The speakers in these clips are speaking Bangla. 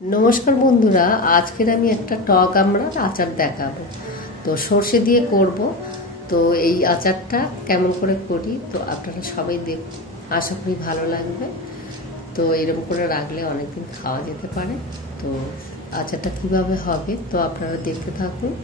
नमस्कार बंधुरा आज के आमी एक टक आमड़ार आचार देखाबो। तो सर्षे दिए करब। तो ये आचारटा केमन करे करी तो आपनारा सबाई देखुन, आशा करी भालो लागबे। तो एरकम करे राखले अनेक दिन खावा जेते पारे। तो आचारटा किभाबे होबे तो आपनारा देखते थाकुन।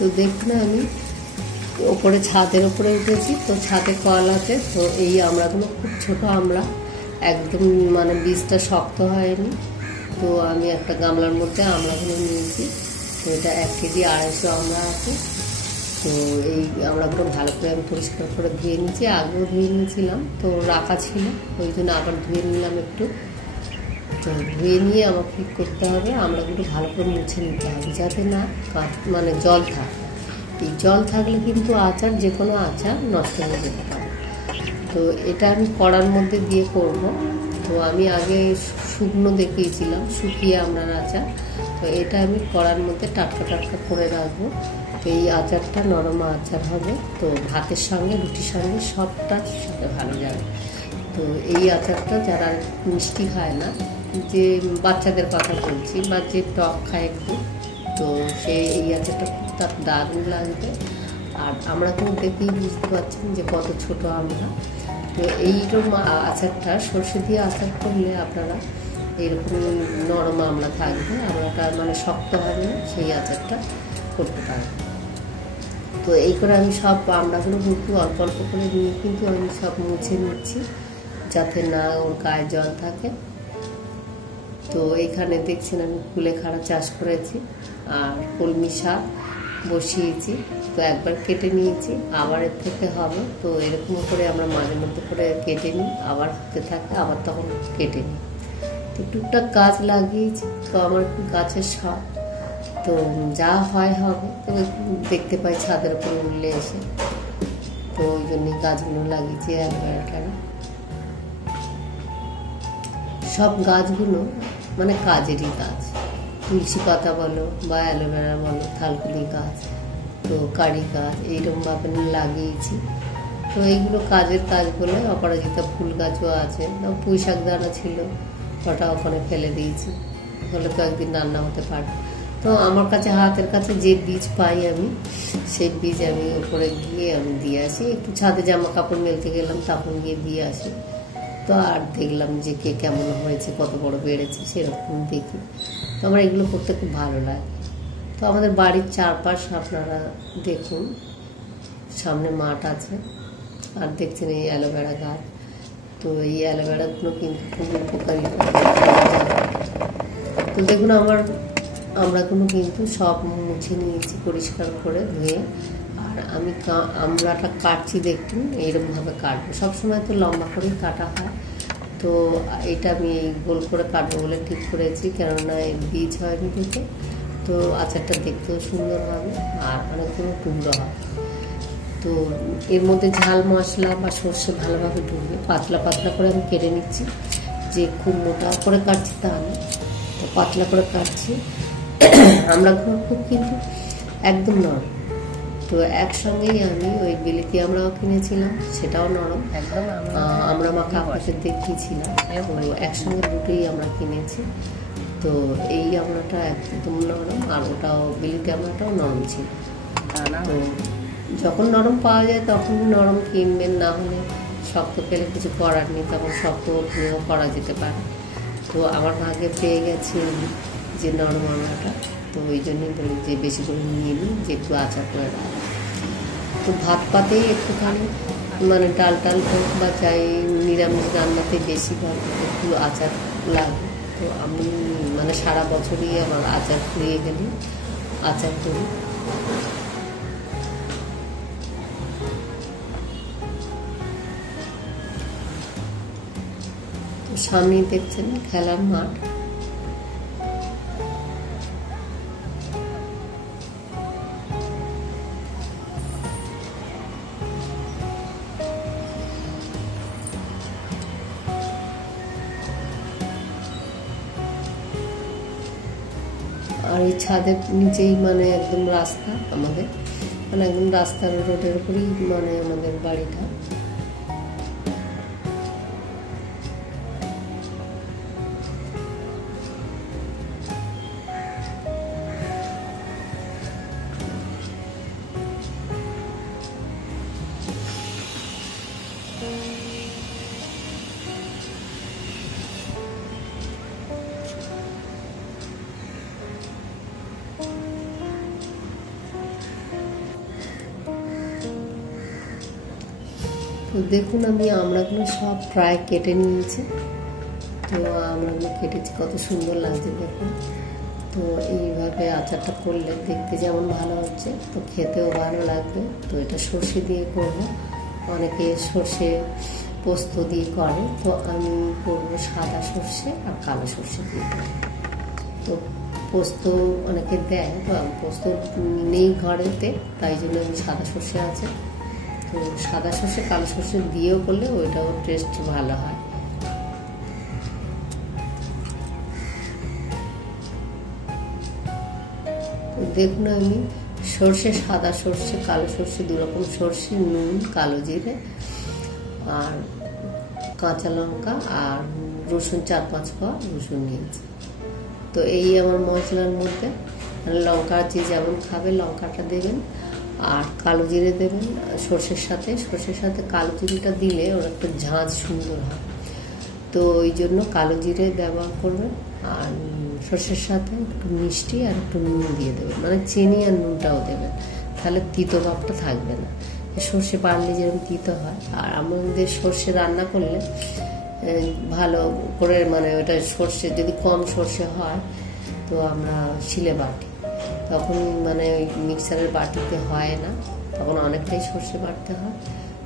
तो देखना ऊपर छादेर ऊपरे उठेছি। तो छादे कल आछे। तो এই আমড়াগুলো খুব ছোট আমড়া, একদম মানে বীজটা শক্ত হয়নি। তো আমি একটা গামলার মধ্যে আমড়াগুলো নিয়েছি। তো এটা 1 কেজি 250 আমড়া আছে। তো এই আমড়াগুলো ভালো করে আমি পরিষ্কার করে ধুয়ে নিয়েছি, আগেও ধুয়ে নিয়েছিলাম। তো রাখা ছিল, ওই জন্য আবার ধুয়ে নিলাম একটু। তো ধুয়ে নিয়ে আমাকে কী করতে হবে, আমড়াগুলো ভালো করে মুছে নিতে হবে যাতে না মানে জল থাকে। এই জল থাকলে কিন্তু আচার যে কোনো আচার নষ্ট হয়ে যেতে পারে। তো এটা আমি কড়ার মধ্যে দিয়ে করব। তো আমি আগে শুকনো দেখিয়েছিলাম শুকিয়ে আমড়ার আচার। তো এটা আমি কড়ার মধ্যে টাটকা টাটকা করে রাখবো। তো এই আচারটা নরম আচার হবে। তো ভাতের সঙ্গে রুটির সঙ্গে সবটার সাথে ভালো যাবে। তো এই আচারটা যারা মিষ্টি খায় না, যে বাচ্চাদের কথা বলছি বা যে টক খায় একটু, তো সে এই আচারটা খুব তার দারুণ লাগবে। আর আমরা কিন্তু দেখেই বুঝতে পারছেন যে কত ছোট আমরা। তো এইরকম আচারটা সর্ষে দিয়ে আচার করলে আপনারা এরকম নরম আমড়া থাকবে, আমড়াটা মানে শক্ত হবে না, সেই আচারটা করতে পারবে। তো এই করে আমি সব আমড়াগুলো কিন্তু অল্প অল্প করে নিয়ে কিন্তু আমি সব মুছে নিচ্ছি যাতে না ওর গায়ে জল থাকে। তো এখানে দেখছেন আমি কুলেখাড়া চাষ করেছি আর কলমি শাক বসিয়েছি। তো একবার কেটে নিয়েছি, আবার এর থেকে হবে। তো এরকম করে আমরা মাঝে মধ্যে করে কেটে নিই, আবার হতে থাকে, আবার তখন কেটে নিই। তো টুকটাক গাছ লাগিয়েছি। তো আমার গাছের শখ, তো যা হয় হবে। তো দেখতে পাই ছাদের উপরে উঠলে এসে, তো ওই জন্যই গাছগুলো লাগিয়েছি। অ্যালোভেরাটা সব গাছগুলো মানে কাজেরই গাছ, তুলসী পাতা বলো বা অ্যালোভেরা বলো, থালকুনি গাছ, তো কারি গাছ এইরকমভাবে লাগিয়েছি। তো এইগুলো কাজের কাজ বলে। অপরাজিতা ফুল গাছও আছে, পুঁই শাক দানা ছিল, ওটা ওখানে ফেলে দিয়েছি, হলে তো একদিন রান্না হতে পারে। তো আমার কাছে হাতের কাছে যে বীজ পাই আমি, সেই বীজ আমি উপরে গিয়ে আমি দিয়ে আসি। একটু ছাদে জামা কাপড় মেলতে গেলাম, তখন গিয়ে দিয়ে আসি। তো আর দেখলাম যে কে কেমন হয়েছে, কত বড় বেড়েছে সেরকম দেখি। তো আমার এগুলো করতে খুব ভালো লাগে। তো আমাদের বাড়ির চারপাশ আপনারা দেখুন, সামনে মাঠ আছে আর দেখছেন এই অ্যালোভেরা গাছ। তো এই অ্যালোভেরাগুলো কিন্তু খুব উপকারী। তো দেখুন আমরাগুলো কিন্তু সব মুছে নিয়েছি পরিষ্কার করে ধুয়ে। আর আমি আমড়াটা কাটছি, দেখুন এইরকমভাবে কাটবো। সবসময় তো লম্বা করেই কাটা হয়। তো এটা আমি গোল করে কাটবো বলে ঠিক করেছি, কেননা এর বীজ হয়নি দেখে। তো আচারটা দেখতেও সুন্দর হবে আর অনেকগুলো টুকরো হবে। তো এর মধ্যে ঝাল মশলা বা সর্ষে ভালোভাবে ঢুকবে। পাতলা পাতলা করে আমি কেটে নিচ্ছি, যে খুব মোটা করে কাটছি তা না, তো পাতলা করে কাটছি। আমড়াগুলো খুব কিন্তু একদম নরম। তো একসঙ্গেই আমি ওই বিলিতি আমড়াও কিনেছিলাম, সেটাও নরম। আমরা মাখা আপনাদের দেখিয়েছিলাম। তো একসঙ্গে দুটোই আমরা কিনেছি। তো এই আমড়াটা একদম নরম, আর ওটাও বিলিতি আমড়াটাও নরম ছিল। তো যখন নরম পাওয়া যায় তখন নরম কিনবেন, না হলে শক্ত পেলে কিছু করার নেই, তখন শক্ত নিয়েও করা যেতে পারে। তো আমার ভাগে পেয়ে গেছি যে নরম আমড়াটা। তো ওই জন্যই বলি যে বেশি করে নিয়ে নিই, যে একটু আচার করে রাখি। তো ভাত পাতেই একটুখানি মানে ডাল টাল হোক বা চাই নিরামিষ রান্নাতে বেশিরভাগ একটু আচার লাগে। তো আমি মানে সারা বছরই আমার আচার ফুরিয়ে গেলে আচার করি। তো সামনেই দেখছেন খেলার মাঠ। আর এই ছাদের নিচেই মানে একদম রাস্তা আমাদের, মানে একদম রাস্তার রোডের উপরেই মানে আমাদের বাড়িটা। তো দেখুন আমি আমড়াগুলো সব প্রায় কেটে নিয়েছি। তো আমড়াগুলো কেটেছি, কত সুন্দর লাগছে দেখুন। তো এইভাবে আচারটা করলে দেখতে যেমন ভালো হচ্ছে, তো খেতেও ভালো লাগবে। তো এটা সর্ষে দিয়ে করবো, অনেকে সর্ষে পোস্ত দিয়ে করে, তো আমি করবো সাদা সর্ষে আর কালো সর্ষে দিয়ে। তো পোস্ত অনেকে দেয়, তো পোস্ত নেই ঘরেতে, তাই জন্য আমি সাদা সর্ষে আছে। তো সাদা সর্ষে কালো সর্ষে দিয়েও করলে ওইটাও টেস্ট ভালো হয়। তো দেখুন আমি সর্ষে, সাদা সর্ষে, কালো সর্ষে, দুরকম সর্ষে, নুন, কালো জিরে আর কাঁচা লঙ্কা আর রসুন 4-5 কোয়া রসুন নিয়েছি। তো এই আমার মশলার মধ্যে লঙ্কা যে যেমন খাবে লঙ্কাটা দেবেন, আর কালো জিরে দেবেন সর্ষের সাথে কালো জিরেটা দিলে ওর একটা ঝাঁঝ সুন্দর হয়। তো ওই জন্য কালো জিরে ব্যবহার করবেন। আর সর্ষের সাথে একটু মিষ্টি আর একটু নুন দিয়ে দেবেন, মানে চিনি আর নুনটাও দেবেন, তাহলে তিতো ভাবটা থাকবে না। সর্ষে বাড়লে যেরকম তিতো হয়, আর আমাদের সর্ষে রান্না করলে ভালো করে মানে ওটা সর্ষে যদি কম সর্ষে হয় তো আমরা শিলে বাটি, তখন মানে ওই মিক্সারের বাটিতে হয় না, তখন অনেকটাই সর্ষে বাটতে হয়।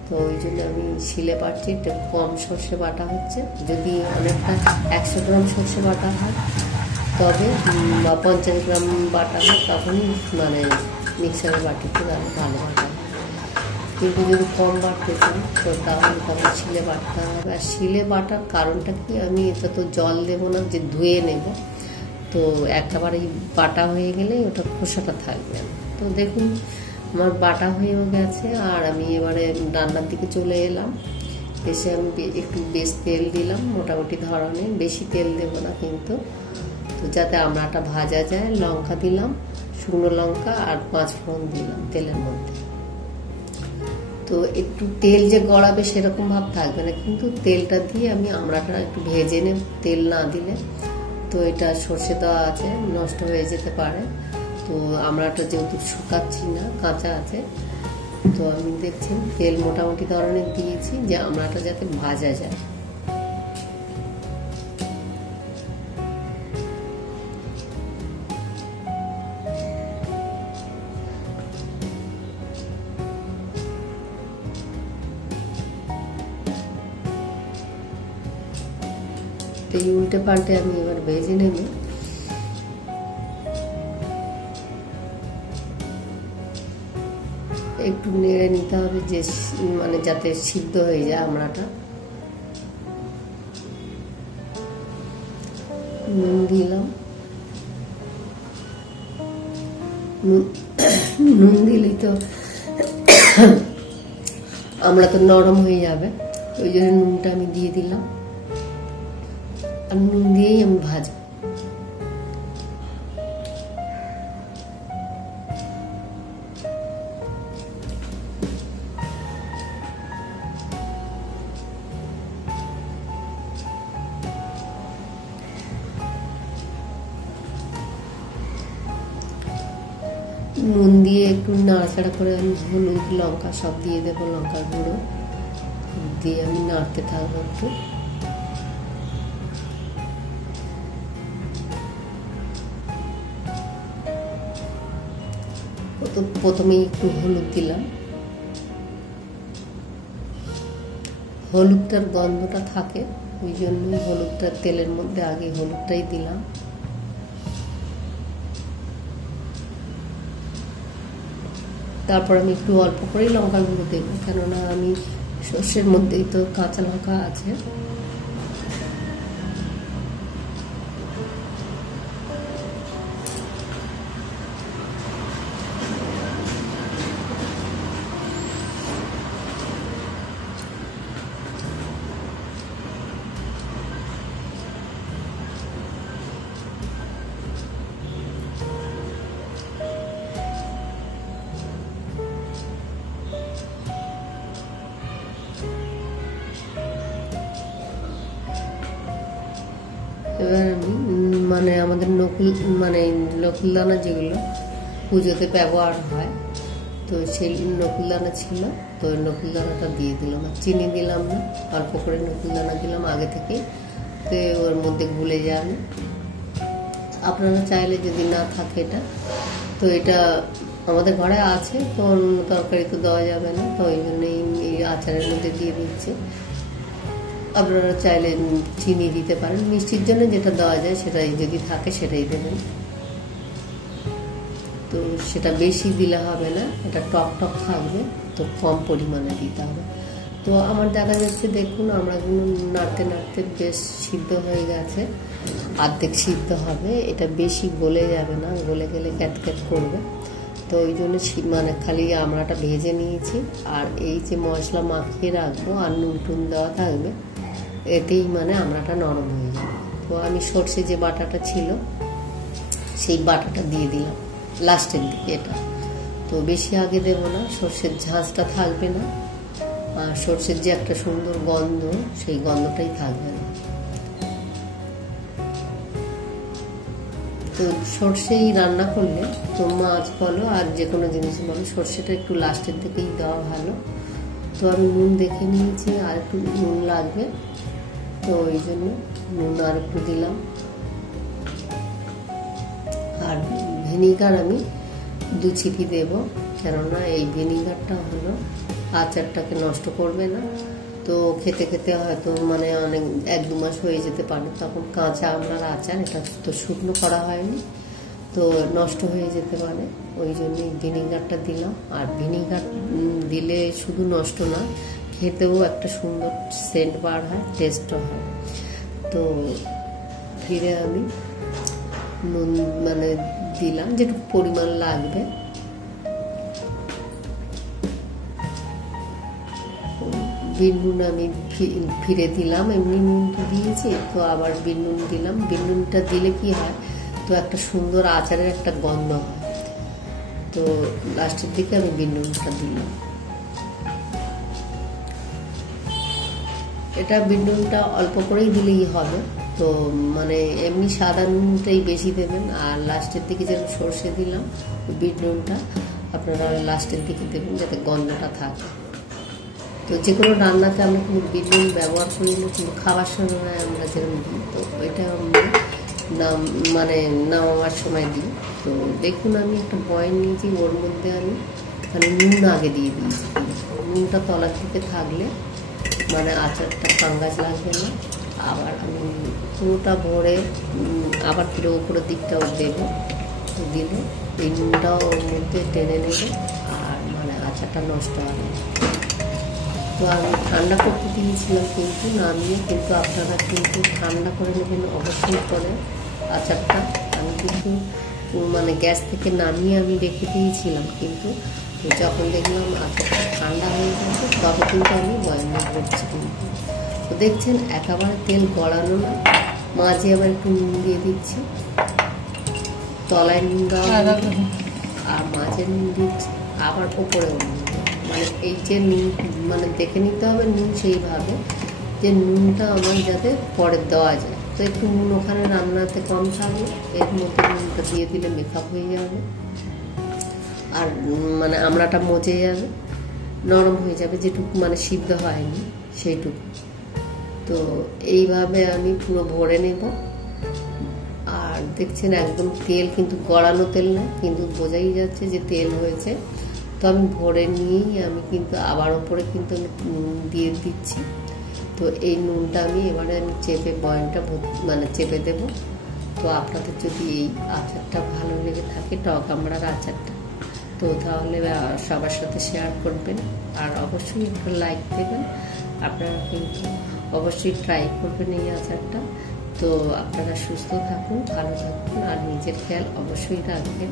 তো ওই জন্য আমি শিলে বাটছি, একটু কম সর্ষে বাটা হচ্ছে। যদি অনেকটা 100 গ্রাম সর্ষে বাটা হয় তবে বা 50 গ্রাম বাটা হয়, তখনই মানে মিক্সারের বাটিতে ভালো বাটা হয়। কিন্তু যদি কম বাটতে চান তো তাহলে তখন শিলে বাটতে হবে। আর শিলে বাটার কারণটা কি, আমি এটা তো জল দেবো না যে ধুয়ে নেব, তো একেবারে বাটা হয়ে গেলে ওটা খোসাটা থাকবে না। তো দেখুন আমার বাটা হয়েও গেছে, আর আমি এবারে রান্নার দিকে চলে এলাম। এসে আমি একটু বেশ তেল দিলাম, মোটামুটি ধরনের, বেশি তেল দেবো না কিন্তু, তো যাতে আমড়াটা ভাজা যায়। লঙ্কা দিলাম, শুকনো লঙ্কা আর 5 ফোড়ন দিলাম তেলের মধ্যে। তো একটু তেল যে গড়াবে সেরকম ভাব থাকবে না, কিন্তু তেলটা দিয়ে আমি আমড়াটা একটু ভেজে নেব, তেল না দিলে। তো এটা সর্ষে দেওয়া আছে, নষ্ট হয়ে যেতে পারে। তো আমড়াটা যেহেতু শুকাচ্ছি না, কাঁচা আছে, তো আমি দেখছি তেল মোটামুটি ধরনের দিয়েছি যে আমড়াটা যাতে ভাজা যায়। এই উল্টে পাল্টে আমি এবার ভেজে নেব। একটু নেড়ে নিতে হবে যে মানে যাতে সিদ্ধ হয়ে যায় আমড়াটা। নুন দিলাম, নুন দিলেই তো আমড়া তো নরম হয়ে যাবে, ওই জন্য নুনটা আমি দিয়ে দিলাম। আর নুন দিয়েই আমি ভাজবো। নুন দিয়ে একটু নাড়াচাড়া করে আমি হলুদ লঙ্কা সব দিয়ে দেবো, লঙ্কার গুঁড়ো দিয়ে আমি নাড়তে থাকবো একটু। তো প্রথমেই একটু হলুদ দিলাম, হলুদটার গন্ধটা থাকে, ওই জন্যই হলুদটা তেলের মধ্যে আগে হলুদটাই দিলাম। তারপর আমি একটু অল্প করেই লঙ্কা গুঁড়ো দেবো, কেননা আমি সর্ষের মধ্যেই তো কাঁচা লঙ্কা আছে। এবার আমি মানে আমাদের নকুলদানা যেগুলো পুজোতে ব্যবহার হয়, তো সেই নকুলদানা ছিল, তো ওই নকুলদানাটা দিয়ে দিলাম। আর চিনি দিলাম না, অল্প করে নকুলদানা দিলাম আগে থেকে, তো ওর মধ্যে গুলে যাবে। আপনারা চাইলে যদি না থাকে এটা, তো এটা আমাদের ঘরে আছে, তো অন্য তরকারি তো দেওয়া যাবে না, তো ওই জন্যই এই আচারের মধ্যে দিয়ে দিচ্ছে। আপনারা চাইলে চিনি দিতে পারেন, মিষ্টির জন্য যেটা দেওয়া যায় সেটাই যদি থাকে সেটাই দেবেন। তো সেটা বেশি দিলে হবে না, এটা টক টক থাকবে, তো কম পরিমাণে দিতে হবে। তো আমার দেখা যাচ্ছে, দেখুন আমরাগুলো নাড়তে নাড়তে বেশ সিদ্ধ হয়ে গেছে, অর্ধেক সিদ্ধ হবে, এটা বেশি গলে যাবে না, গলে গেলে ক্যাটক্যাট করবে। তো ওই জন্য মানে খালি আমড়াটা ভেজে নিয়েছি, আর এই যে মশলা মাখিয়ে রাখবো আর নুন টুন দেওয়া থাকবে, এতেই মানে আমড়াটা নরম হয়ে যাবে। তো আমি সর্ষে যে বাটাটা ছিল সেই বাটাটা দিয়ে দিলাম লাস্টের দিকে। এটা তো বেশি আগে দেব না, সর্ষের ঝাঁঝটা থাকবে না, আর সর্ষের যে একটা সুন্দর গন্ধ, সেই গন্ধটাই থাকবে না। তো সর্ষেই রান্না করলে, তো মাছ বলো আর যে কোনো জিনিস বলো, সর্ষেটা একটু লাস্টের দিকেই দেওয়া ভালো। তো আমি নুন দেখে নিয়েছি, আর একটু নুন লাগবে, তো ওই জন্য নুন আর একটু দিলাম। আর ভিনিগার আমি 2 ছিপি দেব, কেননা এই ভিনিগারটা হলো আচারটাকে নষ্ট করবে না। তো খেতে খেতে হয়তো মানে অনেক 1-2 মাস হয়ে যেতে পারে, তখন কাঁচা আমড়ার আচার, এটা তো শুকনো করা হয়নি, তো নষ্ট হয়ে যেতে পারে, ওই জন্যই ভিনিগারটা দিলাম। আর ভিনিগার দিলে শুধু নষ্ট না, খেতেও একটা সুন্দর সেন্ট বার হয়, টেস্টও হয়। তো ফিরে আমি নুন মানে দিলাম যেটুকু পরিমাণ লাগবে। বিন নুন আমি ফিরে দিলাম, এমনি নুন তো দিয়েছি, তো আবার বিন নুন দিলাম। বিন নুনটা দিলে কি হয়, তো একটা সুন্দর আচারের একটা গন্ধ হয়, তো লাস্টের দিকে আমি বিন নুনটা দিলাম। এটা বিন নুনটা অল্প করেই দিলেই হবে, তো মানে এমনি সাদা নুনটাই বেশি দেবেন, আর লাস্টের দিকে যেন সর্ষে দিলাম, বিট নুনটা আপনারা লাস্টের দিকে দেবেন যাতে গন্ধটা থাকে। তো যে কোনো রান্নাতে আমরা কিন্তু বিট নুন ব্যবহার করি না, কিন্তু খাবার সময় আমরা যেরকম দিই, তো ওইটা আমরা নামাবার সময় দিই। তো দেখুন আমি একটা বয়েল নিয়েছি, ওর মধ্যে আমি মানে নুন আগে দিয়ে দিয়েছি, নুনটা তলার দিকে থাকলে মানে আচারটা ফাঙ্গাস লাগবে না। আবার আমি পুরোটা ভরে আবার ফিরে উপরের দিকটাও দেবো, দিলে এই নুনটাও ওর মধ্যে টেনে নেবে, আর মানে আচারটা নষ্ট হবে। তো আমি ঠান্ডা করতে দিয়েছিলাম কিন্তু নামিয়ে, কিন্তু আপনারা কিন্তু ঠান্ডা করে নেবেন অবশ্যই করে আচারটা। আমি কিন্তু মানে গ্যাস থেকে নামিয়ে আমি রেখে দিয়েছিলাম, কিন্তু যখন দেখলাম আচারটা ঠান্ডা হয়ে গেছে তবে কিন্তু আমি বয়ামে ভরছি। কিন্তু তো দেখছেন একেবারে তেল গড়ানো না, মাঝে আবার একটু নুন দিয়ে দিচ্ছি, তলায় নুন দেওয়া আর মাঝে নুন দিচ্ছি, আবার ওপরে নুন। মানে এই যে নুন মানে দেখে নিতে হবে নুন সেইভাবে যে নুনটা আমার যাতে পরে দেওয়া যায়। তো একটু নুন ওখানে রান্নাতে কম থাকবে, এর মধ্যে নুনটা দিয়ে দিলে মেকআপ হয়ে যাবে, আর মানে আমড়াটা মজে যাবে, নরম হয়ে যাবে, যেটুকু মানে সিদ্ধ হয়নি সেইটুকু। তো এইভাবে আমি পুরো ভরে নেব। আর দেখছেন একদম তেল কিন্তু গড়ানো তেল না, কিন্তু বোঝাই যাচ্ছে যে তেল হয়েছে। তো আমি ভরে নিয়েই আমি কিন্তু আবার ওপরে কিন্তু আমি দিয়ে দিচ্ছি, তো এই নুনটা আমি এবারে চেপে বয়মটা মানে চেপে দেব। তো আপনাদের যদি এই আচারটা ভালো লেগে থাকে, টক আমড়ার আচারটা, তো তাহলে সবার সাথে শেয়ার করবেন, আর অবশ্যই একটা লাইক দেবেন। আপনারা কিন্তু অবশ্যই ট্রাই করবেন এই আচারটা। তো আপনারা সুস্থ থাকুন, ভালো থাকুন, আর নিজের খেয়াল অবশ্যই রাখবেন।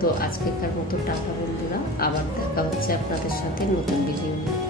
তো আজকেকার মতো টাটা বন্ধুরা, আবার দেখা হচ্ছে আপনাদের সাথে নতুন ভিডিও নিয়ে।